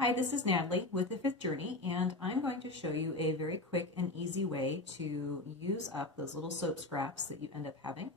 Hi, this is Natalie with The Fifth Journey, and I'm going to show you a very quick and easy way to use up those little soap scraps that you end up having.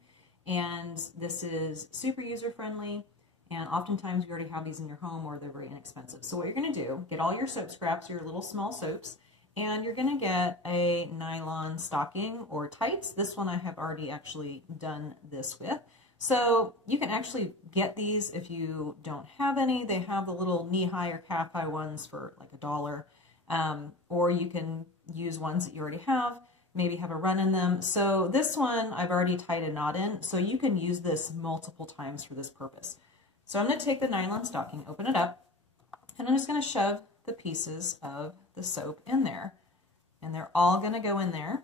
And this is super user-friendly, and oftentimes you already have these in your home or they're very inexpensive. So what you're going to do, get all your soap scraps, your little small soaps, and you're going to get a nylon stocking or tights. This one I have already actually done this with. So you can actually get these if you don't have any. They have the little knee-high or calf-high ones for like $1. Or you can use ones that you already have, maybe have a run in them. So this one I've already tied a knot in, so you can use this multiple times for this purpose. So I'm going to take the nylon stocking, open it up, and I'm just going to shove the pieces of the soap in there. And they're all going to go in there.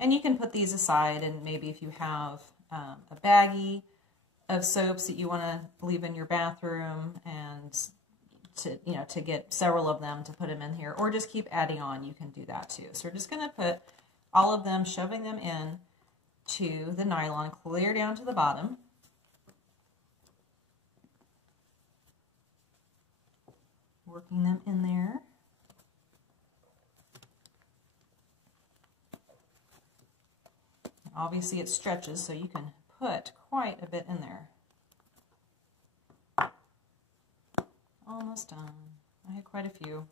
And you can put these aside, and maybe if you have a baggie of soaps that you want to leave in your bathroom and to get several of them to put them in here, or just keep adding on, you can do that too. So we're just going to put all of them, shoving them in to the nylon, clear down to the bottom. Working them in there. Obviously it stretches, so you can put quite a bit in there. Almost done. I had quite a few.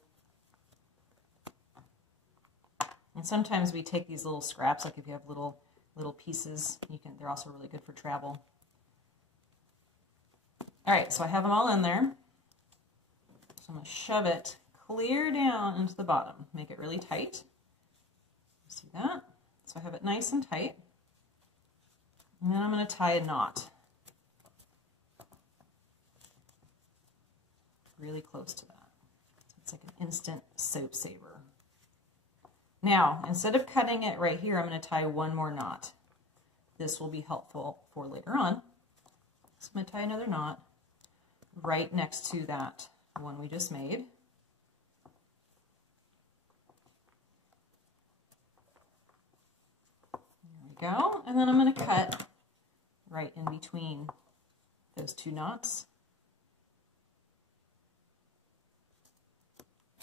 And sometimes we take these little scraps, like if you have little pieces, they're also really good for travel. All right, so I have them all in there. So I'm going to shove it clear down into the bottom, make it really tight. See that? So I have it nice and tight. And then I'm going to tie a knot really close to that. It's like an instant soap saver. Now, instead of cutting it right here, I'm going to tie one more knot. This will be helpful for later on. So I'm going to tie another knot right next to that one we just made. There we go. And then I'm going to cut right in between those two knots.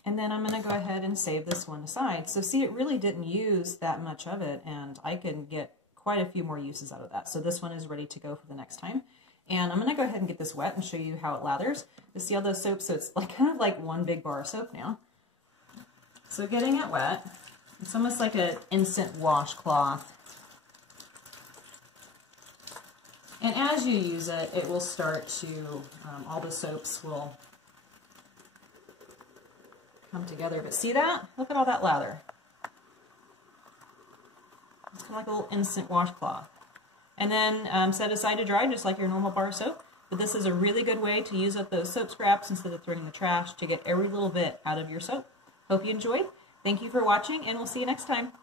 And then I'm going to go ahead and save this one aside. So see, it really didn't use that much of it, and I can get quite a few more uses out of that. So this one is ready to go for the next time. And I'm going to go ahead and get this wet and show you how it lathers. You see all those soaps? So it's like kind of like one big bar of soap now. So getting it wet, it's almost like an instant washcloth. And as you use it, it will start to, all the soaps will come together. But see that? Look at all that lather. It's kind of like a little instant washcloth. And then set aside to dry, just like your normal bar soap. But this is a really good way to use up those soap scraps instead of throwing in the trash, to get every little bit out of your soap. Hope you enjoyed. Thank you for watching, and we'll see you next time.